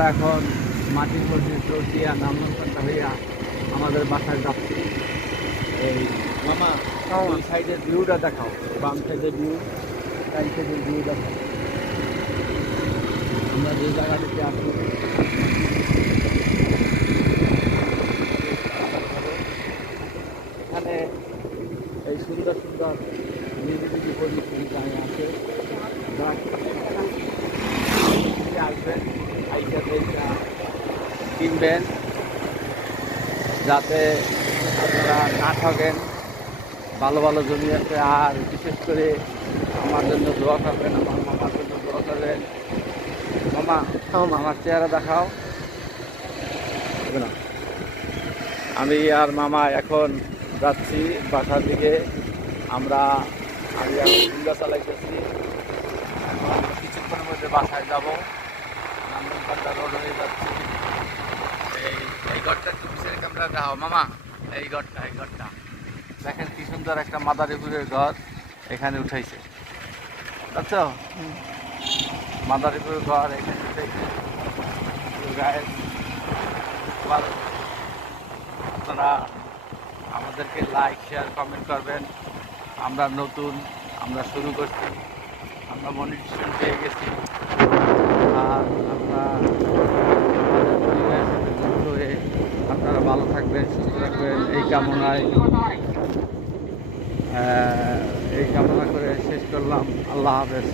আমরা এখন মাটির মসজিদ রোড দিয়া নামনকান্তা হইয়া আমাদের বাসায় যাচ্ছি। এই মামা ওই সাইডের ভিউটা দেখাও, বাম সাইডের ভিউ, ডান সাইডের ভিউ দেখাও। আমরা যে জায়গাটিতে আছি এখানে এই সুন্দর সুন্দর নিরিবিলি পরিবেশ জায়গা আছে। আসবেন, আইসা এইটা কিনবেন যাতে আপনারা না ঠকেন। ভালো ভালো জমি আছে। আর বিশেষ করে আমার জন্য দোয়া করবেন, আমার মামার জন্য দোয়া করবেন। মামা আমার চেহারা দেখাও। আমি আর মামা এখন যাচ্ছি বাসার দিকে। আমি এখন হুন্ডা চালাইতেছি। এখন কিছুক্ষণের মধ্যে বাসায় যাব। নান্দনকান্দা রোড হয়ে যাচ্ছি। এই ঘরটা একটু পিছনে ক্যামেরা দেখাও মামা। এই ঘরটা দেখেন কি সুন্দর একটা মাদারীপুরের ঘর এখানে উঠাইছে, বুঝছো? মাদারীপুরের ঘর এখানে উঠাইছে। আপনারা আমাদেরকে লাইক শেয়ার কমেন্ট করবেন। আমরা নতুন, আমরা শুরু করছি, আমরা মনিটাইজেশন পেয়ে গেছি। আর আমরা আমাদের পরিবেশ যুক্ত হয়ে আপনারা ভালো থাকবেন, সুস্থ থাকবেন এই কামনা করে শেষ করলাম। আল্লাহ হাফেজ।